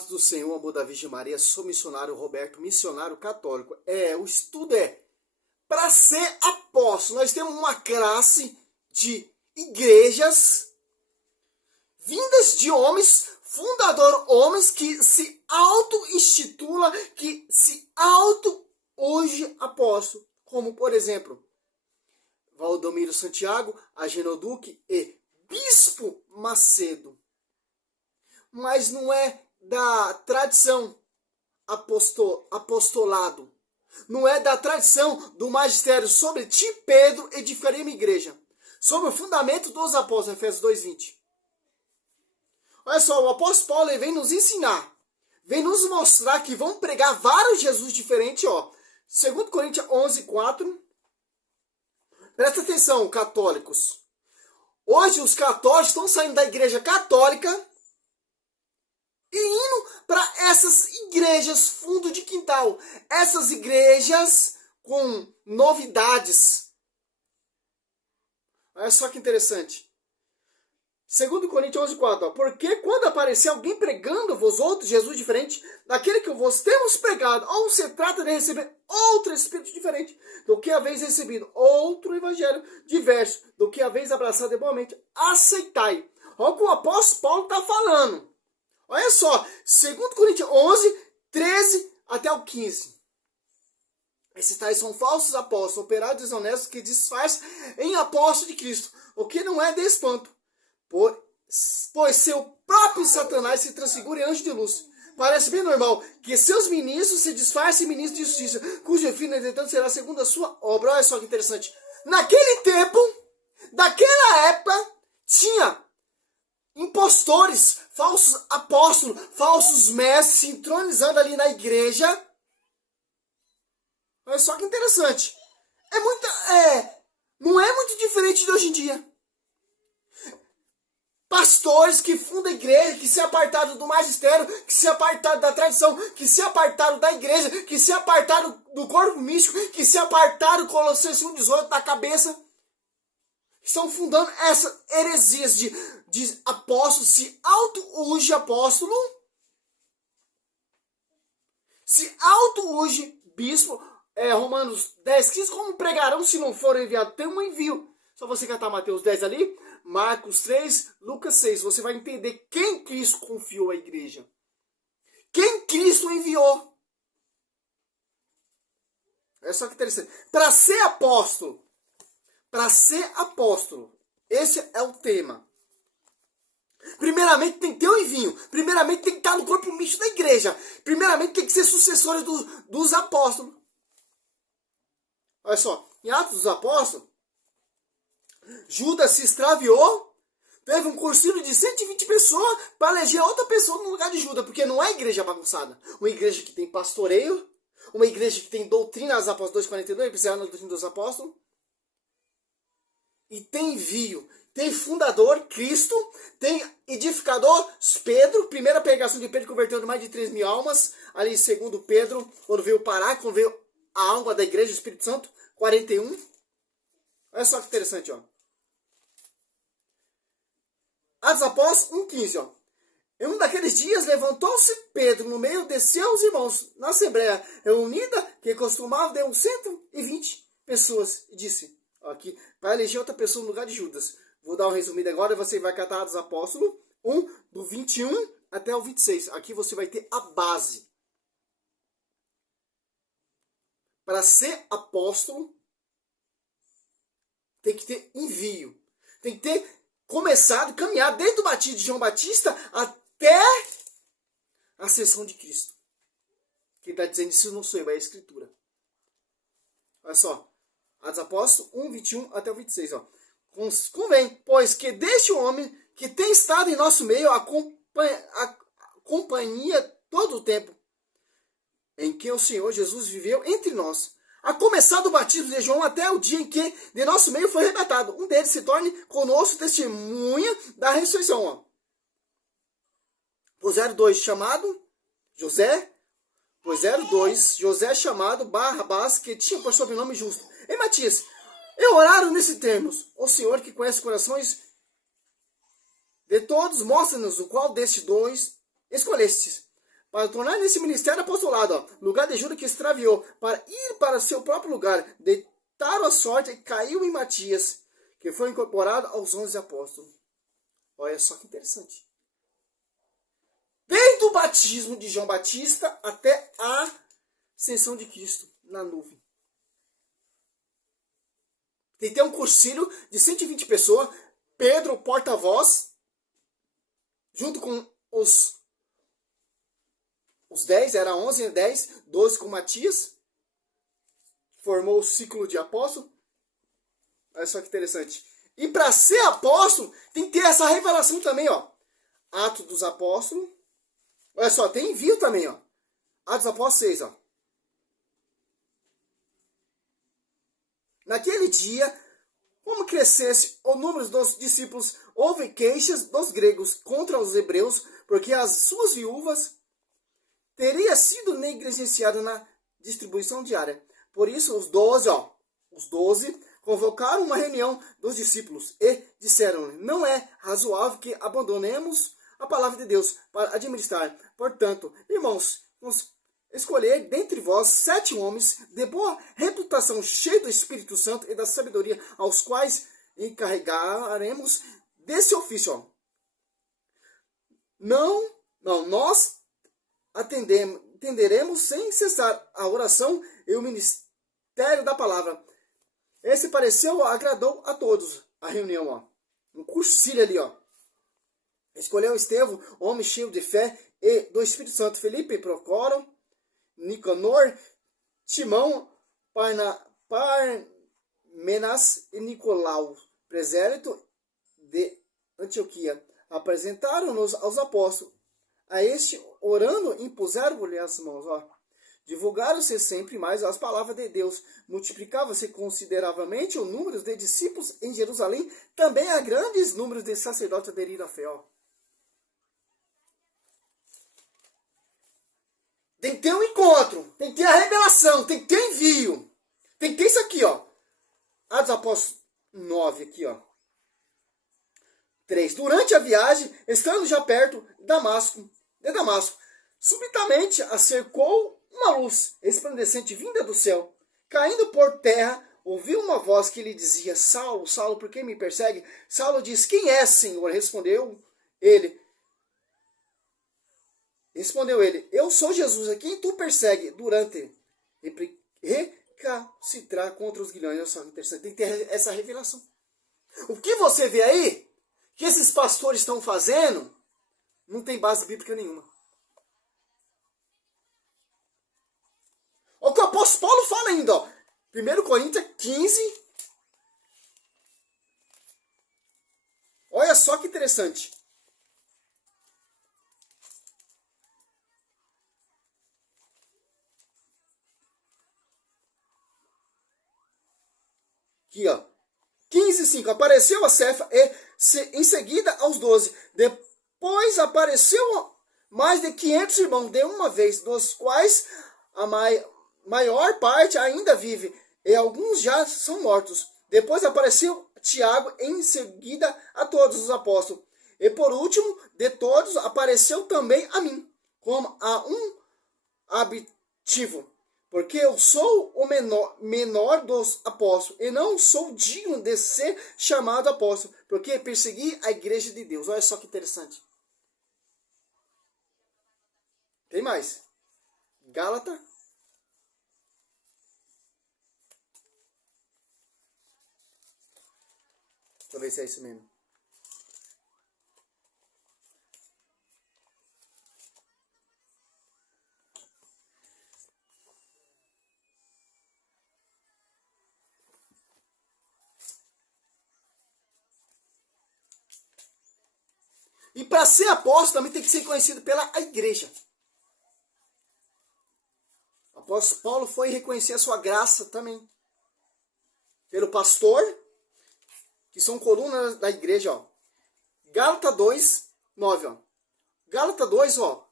Paz do Senhor, amor da Virgem Maria, sou missionário Roberto, missionário católico. O estudo para ser apóstolo. Nós temos uma classe de igrejas vindas de homens, homens que se auto-institulam, que se auto-hoje apóstolo. Como, por exemplo, Valdomiro Santiago, Ageno Duque e Bispo Macedo. Mas não é da tradição apostolado. Não é da tradição do magistério sobre ti, Pedro, edificaria uma igreja. Sobre o fundamento dos apóstolos, Efésios 2:20. Olha só, o apóstolo Paulo vem nos ensinar, vem nos mostrar que vão pregar vários Jesus diferentes, ó. 2 Coríntios 11:4. Presta atenção, católicos. Hoje os católicos estão saindo da igreja católica e indo para essas igrejas fundo de quintal. Essas igrejas com novidades. Olha só que interessante. 2 Coríntios 11:4. Porque quando aparecer alguém pregando vos outros Jesus diferente daquele que vos temos pregado, ou se trata de receber outro espírito diferente do que haveis recebido, outro evangelho diverso do que haveis abraçado igualmente, aceitai. Olha o que o apóstolo Paulo está falando. Olha só, 2 Coríntios 11:13 até o 15. Esses tais são falsos apóstolos, operários desonestos que disfarçam em apóstolo de Cristo, o que não é de espanto, pois seu próprio Satanás se transfigura em anjo de luz. Parece bem normal que seus ministros se disfarcem em ministros de justiça, cujo fim, entretanto, será segundo a sua obra. Olha só que interessante. Naquele tempo, daquela época, tinha impostores, falsos apóstolos, falsos mestres se entronizando ali na igreja. Olha só que interessante. Não é muito diferente de hoje em dia. Pastores que fundam a igreja, que se apartaram do magistério, que se apartaram da tradição, que se apartaram da igreja, que se apartaram do corpo místico, que se apartaram, Colossenses 1:18, da cabeça. Estão fundando essas heresias de apóstolo, se auto-unge apóstolo, se auto-unge bispo. Romanos 10:15, como pregarão se não forem enviados? Tem um envio. Só você catar Mateus 10 ali, Marcos 3, Lucas 6. Você vai entender quem Cristo confiou à igreja. Quem Cristo enviou. É só que interessante. Para ser apóstolo, esse é o tema. Primeiramente tem que ter o envio. Primeiramente tem que estar no corpo místico da igreja. Primeiramente tem que ser sucessores dos apóstolos. Olha só, em Atos dos Apóstolos, Judas se extraviou, teve um cursinho de 120 pessoas para eleger outra pessoa no lugar de Judas, porque não é igreja bagunçada. Uma igreja que tem pastoreio, uma igreja que tem doutrina, as Apóstolos 2:42, precisa na doutrina dos apóstolos, e tem envio, tem fundador, Cristo, tem edificador, Pedro, primeira pregação de Pedro converteu mais de 3.000 almas, ali segundo Pedro, quando veio Pará, quando veio a alma da igreja, o Espírito Santo, 41. Olha só que interessante, ó. Atos Apóstolos 1:15, ó. Em um daqueles dias levantou-se Pedro no meio de seus irmãos na assembleia reunida, que costumava ter uns 120 pessoas, e disse, ó, aqui, para eleger outra pessoa no lugar de Judas. Vou dar um resumido agora, você vai catar Atos Apóstolos 1, do 21 até o 26. Aqui você vai ter a base. Para ser apóstolo, tem que ter envio. Tem que ter começado a caminhar desde o batismo de João Batista até a ascensão de Cristo. Quem está dizendo isso não sou eu, é a Escritura. Olha só. Atos Apóstolos 1, 21 até o 26. Ó. Convém, pois que deste homem que tem estado em nosso meio a companhia todo o tempo em que o Senhor Jesus viveu entre nós, a começar do batismo de João até o dia em que de nosso meio foi arrebatado. Um deles se torne conosco testemunha da ressurreição. Ó. O 02 chamado José. O 02 José chamado Barrabás, que tinha por sobrenome Justo. E Matias, e oraram nesse termos. O Senhor que conhece os corações de todos, mostra-nos o qual destes dois escolhestes para tornar nesse ministério apostolado, ó, lugar de Judas que extraviou, para ir para seu próprio lugar, deitaram a sorte e caiu em Matias, que foi incorporado aos 11 apóstolos. Olha só que interessante. Desde o batismo de João Batista até a ascensão de Cristo na nuvem. Tem que ter um cursilho de 120 pessoas, Pedro, porta-voz, junto com os 10, era 11, 10, 12 com Matias, formou o ciclo de apóstolo. Olha só que interessante. E para ser apóstolo, tem que ter essa revelação também, ó. Atos dos Apóstolos. Olha só, tem envio também, ó. Atos dos Apóstolos 6, ó. Naquele dia, como crescesse o número dos discípulos, houve queixas dos gregos contra os hebreus, porque as suas viúvas teria sido negligenciado na distribuição diária. Por isso, os 12 convocaram uma reunião dos discípulos e disseram: não é razoável que abandonemos a palavra de Deus para administrar. Portanto, irmãos, vamos escolher dentre vós 7 homens de boa reputação, cheios do Espírito Santo e da sabedoria, aos quais encarregaremos desse ofício. Nós atenderemos sem cessar a oração e o ministério da palavra. Esse pareceu, agradou a todos. A reunião, ó. Um cursilho ali, ó. Escolheu Estevão, homem cheio de fé e do Espírito Santo. Felipe, Procoro, Nicanor, Timão, Parmenas e Nicolau, presélito de Antioquia. Apresentaram-nos aos apóstolos. A este, orando, impuseram-lhe as mãos. Ó. Divulgaram-se sempre mais as palavras de Deus. Multiplicava-se consideravelmente o número de discípulos em Jerusalém. Também há grandes números de sacerdotes aderidos à fé. Ó. Tem que ter um encontro. Tem que ter a revelação. Tem que ter envio. Tem que ter isso aqui, ó. Atos Apóstolos 9, aqui, ó. 3. Durante a viagem, estando já perto de Damasco, subitamente a cercou uma luz resplandecente vinda do céu. Caindo por terra, ouviu uma voz que lhe dizia: Saulo, Saulo, por que me persegue? Saulo disse: quem é, Senhor? Respondeu ele, eu sou Jesus, a quem tu persegue. Durante recalcitrar contra os guilhões. Olha só que interessante, tem que ter essa revelação. O que você vê aí, que esses pastores estão fazendo, não tem base bíblica nenhuma. O que o apóstolo Paulo fala ainda, ó. 1 Coríntios 15. Olha só que interessante. Aqui, ó. 15:5. Apareceu a Cefa e em seguida aos 12. Depois apareceu mais de 500 irmãos de uma vez, dos quais a maior parte ainda vive, e alguns já são mortos. Depois apareceu Tiago, em seguida a todos os apóstolos. E por último, de todos, apareceu também a mim, como a um habitivo. Porque eu sou o menor dos apóstolos, e não sou digno de ser chamado apóstolo, porque persegui a igreja de Deus. Olha só que interessante. Tem mais. Gálatas. Deixa eu ver se é isso mesmo. E para ser apóstolo também tem que ser conhecido pela igreja. O apóstolo Paulo foi reconhecer a sua graça também. Pelo pastor, que são colunas da igreja, ó. Gálatas 2, 9, ó. Gálatas 2, ó.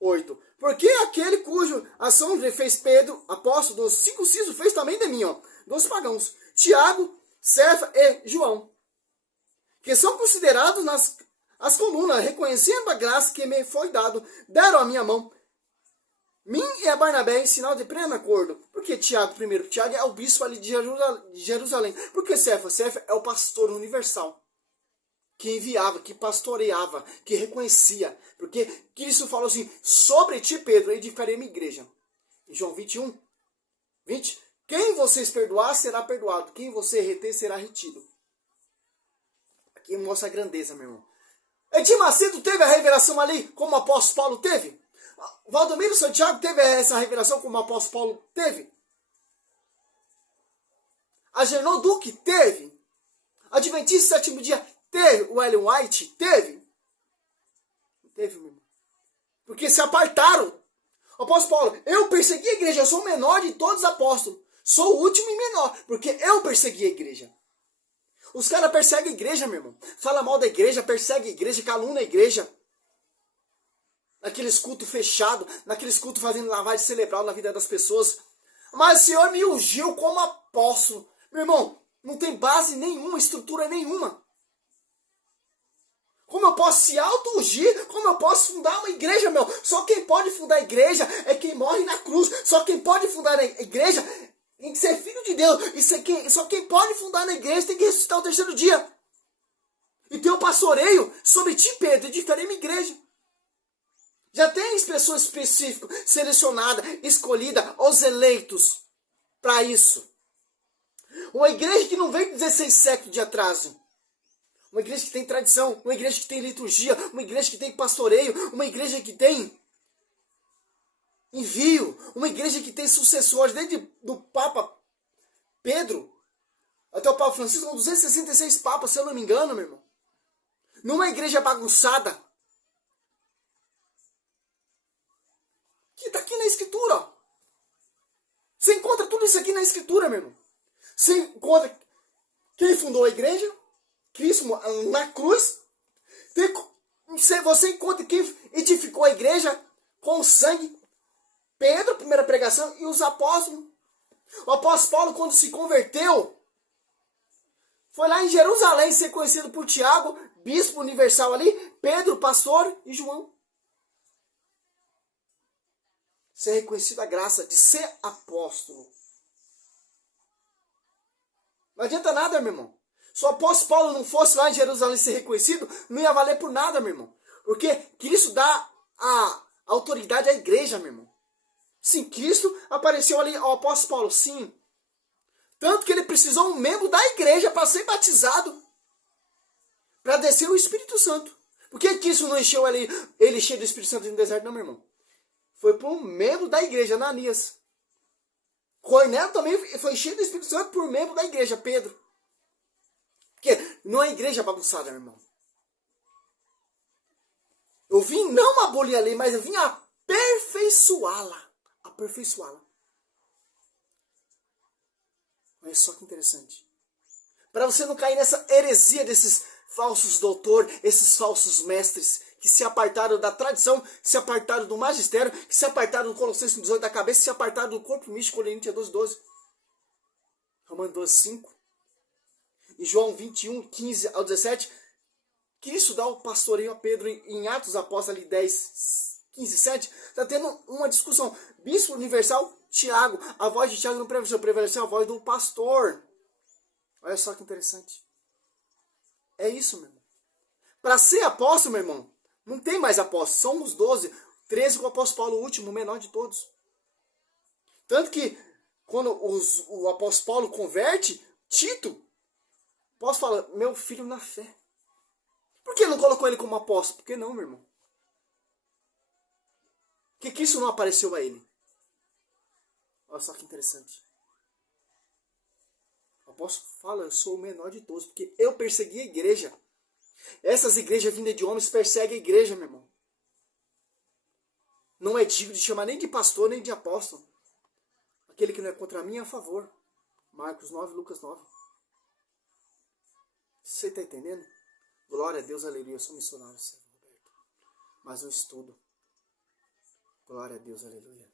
8. Porque aquele cujo ação fez Pedro, apóstolo dos circuncisos, fez também de mim, ó. Dos pagãos. Tiago, Cefa e João. Que são considerados as colunas, reconhecendo a graça que me foi dado, deram a minha mão, mim e a Barnabé, em sinal de pleno acordo. Porque Tiago, primeiro, Tiago é o bispo ali de Jerusalém. Porque Cefas é o pastor universal, que enviava, que pastoreava, que reconhecia. Porque Cristo falou assim, sobre ti, Pedro, edificarei minha igreja. Em João 21, 20, quem vocês perdoar, será perdoado. Quem você reter, será retido. Aqui mostra a grandeza, meu irmão. Edir Macedo teve a revelação ali, como o apóstolo Paulo teve? Valdomiro Santiago teve essa revelação como o apóstolo Paulo teve? A Genô Duque teve? Adventista sétimo dia teve? O Ellen White teve? Não teve, meu irmão. Porque se apartaram. O apóstolo Paulo, eu persegui a igreja, eu sou o menor de todos os apóstolos. Sou o último e menor, porque eu persegui a igreja. Os caras perseguem a igreja, meu irmão. Fala mal da igreja, persegue a igreja, calúnia a igreja. Naqueles cultos fechados, naqueles cultos fazendo lavagem cerebral na vida das pessoas. Mas o Senhor me ungiu como apóstolo. Meu irmão, não tem base nenhuma, estrutura nenhuma. Como eu posso se auto-ungir? Como eu posso fundar uma igreja, meu? Só quem pode fundar a igreja é quem morre na cruz. Só quem pode fundar a igreja tem que ser filho de Deus. Só quem pode fundar na igreja tem que ressuscitar o terceiro dia. E tem um pastoreio sobre ti, Pedro, edificarei minha igreja. Já tem pessoas específicas, selecionadas, escolhidas, os eleitos para isso. Uma igreja que não vem 16 séculos de atraso. Uma igreja que tem tradição, uma igreja que tem liturgia, uma igreja que tem pastoreio, uma igreja que tem envio, uma igreja que tem sucessores, desde do Papa Pedro até o Papa Francisco, são 266 papas, se eu não me engano, meu irmão. Numa igreja bagunçada, que está aqui na Escritura. Ó. Você encontra tudo isso aqui na Escritura, meu irmão. Você encontra quem fundou a igreja, Cristo na cruz. Você encontra quem edificou a igreja com sangue. Pedro, primeira pregação, e os apóstolos. O apóstolo Paulo, quando se converteu, foi lá em Jerusalém ser conhecido por Tiago, bispo universal ali, Pedro, pastor, e João. Ser reconhecido a graça de ser apóstolo. Não adianta nada, meu irmão. Se o apóstolo Paulo não fosse lá em Jerusalém ser reconhecido, não ia valer por nada, meu irmão. Porque Cristo dá a autoridade à igreja, meu irmão. Sim, Cristo apareceu ali ao apóstolo Paulo, sim. Tanto que ele precisou um membro da igreja para ser batizado. Para descer o Espírito Santo. Por que Cristo não encheu ele cheio do Espírito Santo no deserto, não, meu irmão? Foi por um membro da igreja, Ananias. Cornélio também foi cheio do Espírito Santo por um membro da igreja, Pedro. Porque não é igreja bagunçada, meu irmão. Eu vim não abolir a lei, mas eu vim aperfeiçoá-la. Aperfeiçoá-la. Olha só que interessante. Para você não cair nessa heresia desses falsos doutores, esses falsos mestres, que se apartaram da tradição, se apartaram do magistério, que se apartaram do Colossenses 18 da cabeça, se apartaram do corpo místico, Coríntios 12:12. Romanos 12:5. Em João 21, 15 ao 17, Cristo dá o pastoreio a Pedro em Atos Apóstolos ali 10, 15, 7. Está tendo uma discussão. Bispo universal, Tiago. A voz de Tiago não prevaleceu a voz do pastor. Olha só que interessante. É isso, meu irmão. Para ser apóstolo, meu irmão, não tem mais apóstolos. São os 12. 13 com o apóstolo Paulo, o último, o menor de todos. Tanto que, quando o apóstolo Paulo converte, Tito, Paulo fala, meu filho na fé. Por que não colocou ele como apóstolo? Por que não, meu irmão? Por que isso não apareceu a ele? Olha só que interessante. O apóstolo fala, eu sou o menor de todos, porque eu persegui a igreja. Essas igrejas vindas de homens perseguem a igreja, meu irmão. Não é digno de chamar nem de pastor, nem de apóstolo. Aquele que não é contra mim é a favor. Marcos 9, Lucas 9. Você está entendendo? Glória a Deus, aleluia. Eu sou missionário, Senhor Roberto. Mas eu estudo. Glória a Deus, aleluia.